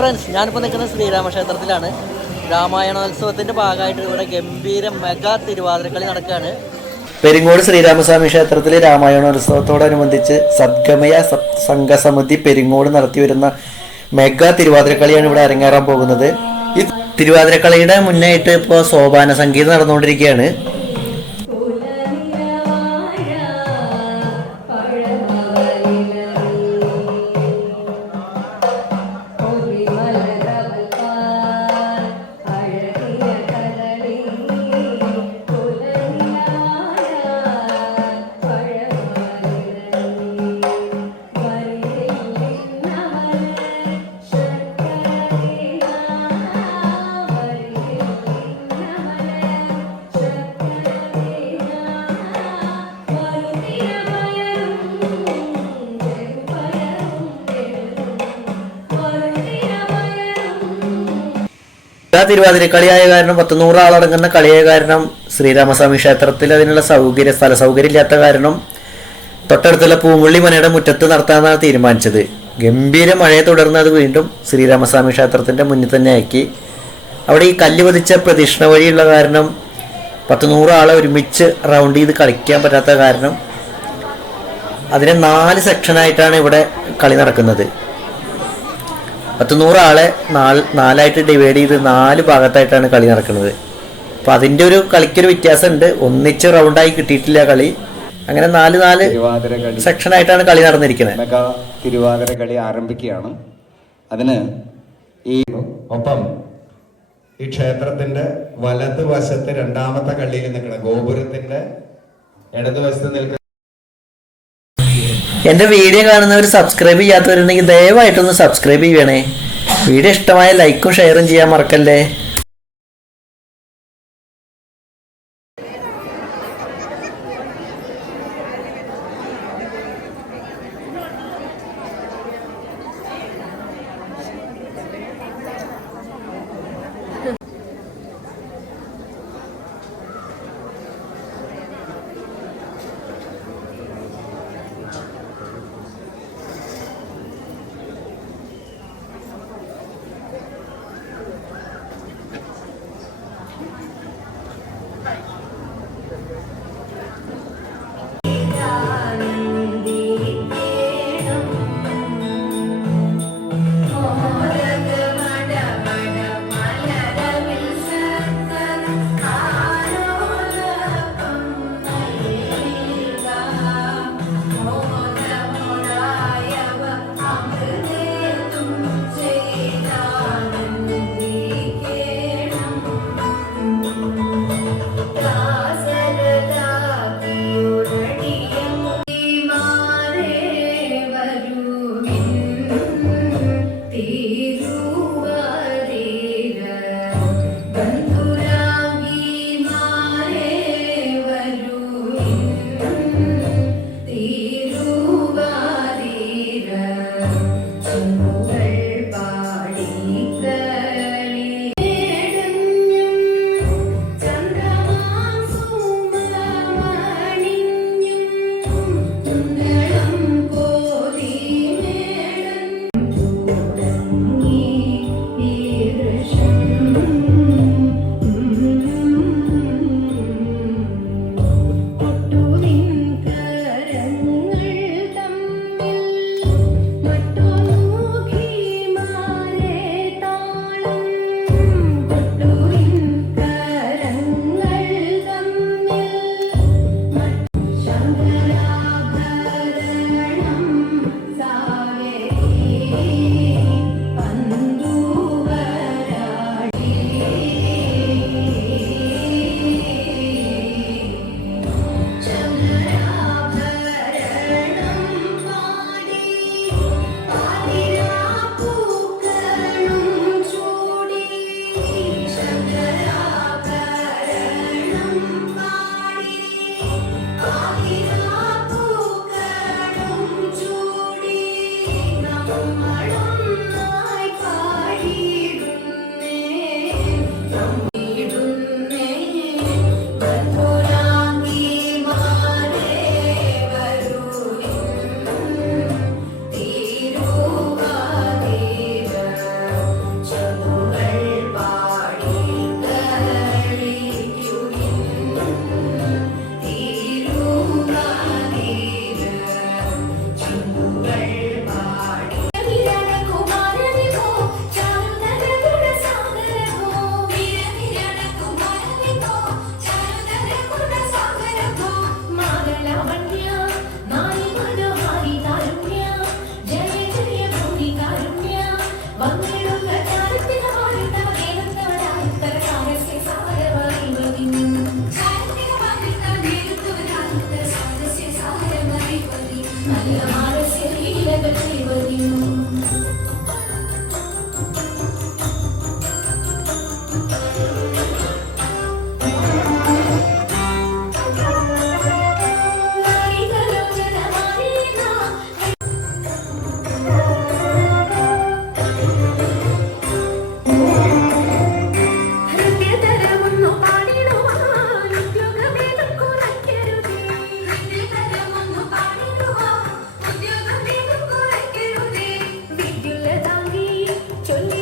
Friends ഞാനിപ്പോൾ നിൽക്കുന്നത് ശ്രീരാമക്ഷേത്രത്തിലാണ്. രാമായണോത്സവത്തിന്റെ ഭാഗമായിട്ട് ഇവിടെ ഗംഭീര മെഗാ തിരുവാതിരക്കളി നടക്കുകയാണ്. പെരിങ്ങോട് ശ്രീരാമസ്വാമി ക്ഷേത്രത്തിലെ രാമായണോത്സവത്തോടനുബന്ധിച്ച് സദ്ഗമയ സംഘസമിതി പെരിങ്ങോട് നടത്തിവരുന്ന മെഗാ തിരുവാതിരക്കളിയാണ് ഇവിടെ അരങ്ങേറാൻ പോകുന്നത്. ഈ തിരുവാതിരക്കളിയുടെ മുന്നായിട്ട് ഇപ്പോൾ സോപാന സംഗീതം നടന്നുകൊണ്ടിരിക്കുകയാണ്. ആ തിരുവാതിരക്കളിയായ കാരണം പത്ത് ആളടങ്ങുന്ന കളിയായ കാരണം ശ്രീരാമസ്വാമി ക്ഷേത്രത്തിൽ അതിനുള്ള സൗകര്യ സ്ഥല സൗകര്യം ഇല്ലാത്ത കാരണം തൊട്ടടുത്തുള്ള പൂമുള്ളി മനയുടെ മുറ്റത്ത് നടത്താനാണ് തീരുമാനിച്ചത്. ഗംഭീര മഴയെ തുടർന്ന് അത് വീണ്ടും ശ്രീരാമസ്വാമി ക്ഷേത്രത്തിന്റെ മുന്നിൽ തന്നെ ആക്കി. അവിടെ ഈ കല്ല് പതിച്ച പ്രദക്ഷിണ വഴിയുള്ള കാരണം പത്ത് നൂറ് ആളെ ഒരുമിച്ച് റൗണ്ട് ചെയ്ത് കളിക്കാൻ പറ്റാത്ത കാരണം അതിനെ നാല് സെക്ഷനായിട്ടാണ് ഇവിടെ കളി നടക്കുന്നത്. പത്ത് നൂറാളെ ആളെ നാല് നാലായിട്ട് ഡിവൈഡ് ചെയ്ത് നാല് ഭാഗത്തായിട്ടാണ് കളി നടക്കുന്നത്. അപ്പോൾ അതിന്റെ ഒരു കളിക്കൊരു വ്യത്യാസമുണ്ട്. ഒന്നിച്ച് റൗണ്ടായി കിട്ടിയിട്ടില്ല കളി. അങ്ങനെ നാല് നാല് സെക്ഷനായിട്ടാണ് കളി നടന്നിരിക്കുന്നത്. തിരുവാതിര കളി ആരംഭിക്കുകയാണ്. അതിന് ഈ ഒപ്പം ഈ ക്ഷേത്രത്തിന്റെ വലതുവശത്ത് രണ്ടാമത്തെ കള്ളിയിൽ നിൽക്കണം ഗോപുരത്തിന്റെ ഇടതുവശത്ത് നിൽക്കുന്ന എന്റെ വീഡിയോ കാണുന്നവർ സബ്സ്ക്രൈബ് ചെയ്യാത്തവരുണ്ടെങ്കിൽ ദയവായിട്ടൊന്ന് സബ്സ്ക്രൈബ് ചെയ്യണേ. വീഡിയോ ഇഷ്ടമായ ലൈക്കും ഷെയറും ചെയ്യാൻ മറക്കല്ലേ? சொல்லி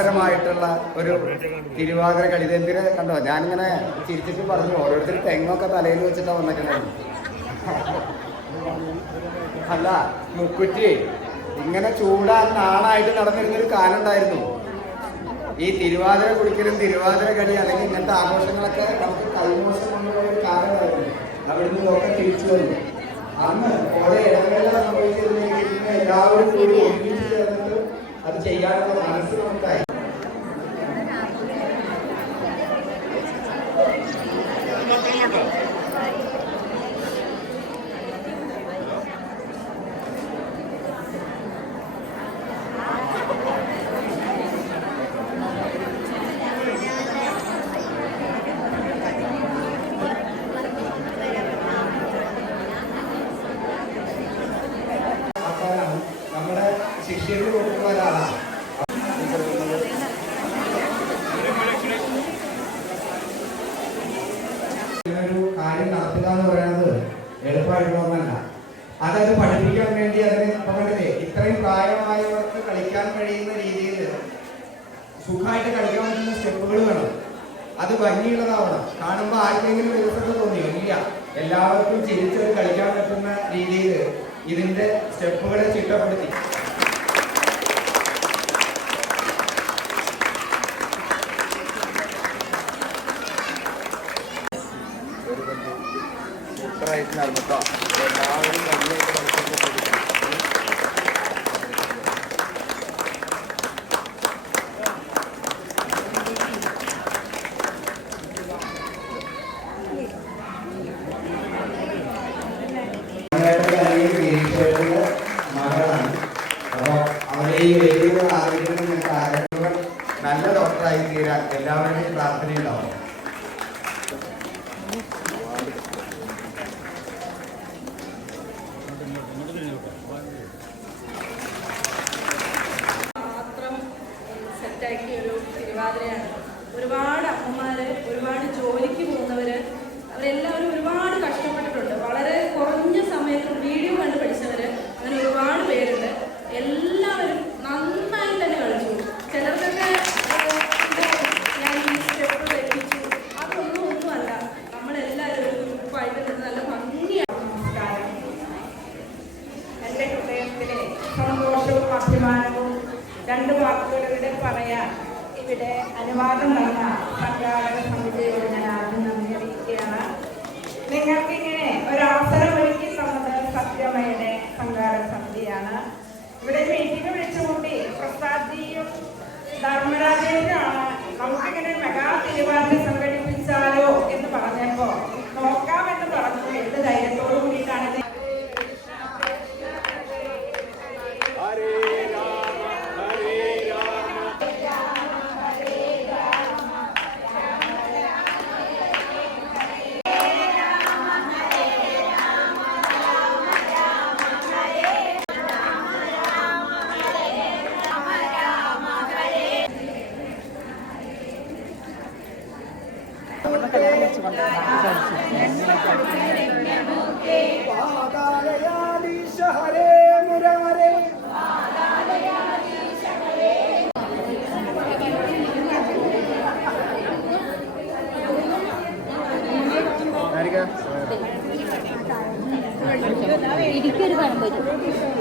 മനോഹരമായിട്ടുള്ള ഒരു തിരുവാതിര കളി. കണ്ടോ ഞാനിങ്ങനെ ചിരിച്ചിട്ട് പറഞ്ഞു ഓരോരുത്തർ തെങ്ങൊക്കെ തലയിൽ വെച്ചിട്ടാ വന്നിട്ടുണ്ടായിരുന്നു അല്ല മുക്കുറ്റി ഇങ്ങനെ ചൂടാൻ നാണായിട്ട് നടന്നിരുന്നൊരു കാലം ഉണ്ടായിരുന്നു ഈ തിരുവാതിര കുടിക്കലും തിരുവാതിര കളി അല്ലെങ്കിൽ ഇങ്ങനത്തെ ആഘോഷങ്ങളൊക്കെ നമുക്ക് കൈമോശം ഒരു കാലമായിരുന്നു. അവിടുന്ന് ഒക്കെ തിരിച്ചു വന്നു. അന്ന് ഓരോ ഇടവേള സംഭവിച്ചിരുന്നെങ്കിൽ എല്ലാവരും കൂടി ഒരുമിച്ച് ചേർന്നിട്ട് അത് ചെയ്യാനുള്ള മനസ്സ് നമുക്കായി. ഏഷ്യയിൽ ഒരു കാര്യം നടത്തുക എന്ന് പറയുന്നത് എളുപ്പമായിട്ടുള്ളതല്ല അതത് പഠിപ്പിക്കാൻ വേണ്ടി അതിനെ ഇപ്പൊ കണ്ടില്ലേ ഇത്രയും പ്രായമായവർക്ക് കളിക്കാൻ കഴിയുന്ന രീതിയിൽ സുഖമായിട്ട് കളിക്കാൻ പറ്റുന്ന സ്റ്റെപ്പുകൾ വേണം. അത് ഭംഗിയുള്ളതാവണം. കാണുമ്പോൾ ആർക്കെങ്കിലും വികസനം തോന്നിയോ? ഇല്ല. എല്ലാവർക്കും ചിരിച്ചത് കളിക്കാൻ പറ്റുന്ന രീതിയിൽ ഇതിന്റെ സ്റ്റെപ്പുകളെ ചിട്ടപ്പെടുത്തി. ആഗ്രഹിക്കുന്ന നല്ല ഡോക്ടറായി തീരാൻ എല്ലാവരുടെയും പ്രാർത്ഥനയുണ്ടാവും മാത്രം സെറ്റാക്കിയ ഒരു തിരുവാതിരയാണ് ഒരുപാട് അമ്മമാര് ഒരുപാട് ജോലിക്ക് പോകുന്നവര് അവരെല്ലാവരും ഒരുപാട് കഷ്ടപ്പെട്ടിട്ടുണ്ട്. വളരെ കുറഞ്ഞ സമയത്ത് വീഡിയോ കണ്ട് പഠിച്ചവര് അങ്ങനെ ഒരുപാട് പേരുണ്ട്. എല്ലാവരും നന്നായി തന്നെ കളിച്ചു. ചിലർക്കൊക്കെ ഞാൻ ഈ സ്റ്റെപ്പ് തെറ്റിച്ചു. അതൊന്നും ഒന്നുമല്ല നമ്മളെല്ലാവരും ഒരു ഗ്രൂപ്പായിട്ട് നിന്ന് നല്ല ഭംഗിയാണ് നമസ്കാരം. എന്റെ ഹൃദയത്തിലെ സന്തോഷവും അഭിമാനവും രണ്ട് വാക്കുകളിലൂടെ പറയാൻ ഇവിടെ അനുവാദം തന്ന സംഘാടക സമിതിയോട് ഞാൻ ആദ്യം നന്ദി അറിയിക്കുകയാണ് നിങ്ങൾക്കിങ്ങനെ ഒരു അവസരം ഒരുക്കി തന്നത് സത്യമയുടെ സംഘാടക സമിതിയാണ്. ഇവിടെ മീറ്റിംഗ് വിളിച്ചുകൂട്ടി പ്രസാദ്ജിയും ധർമ്മരാജേന്ദ്രനാണ്. നമുക്കിങ്ങനെ മെഗാ തിരുവാതിര സംഘടിപ്പിച്ചാലോ എന്ന് പറഞ്ഞപ്പോ നോക്കാമെന്ന് പറഞ്ഞു എന്ത് ധൈര്യത്തോടു കൂടിയിട്ടാണ് ഇത് പഴം പഴംപൊരി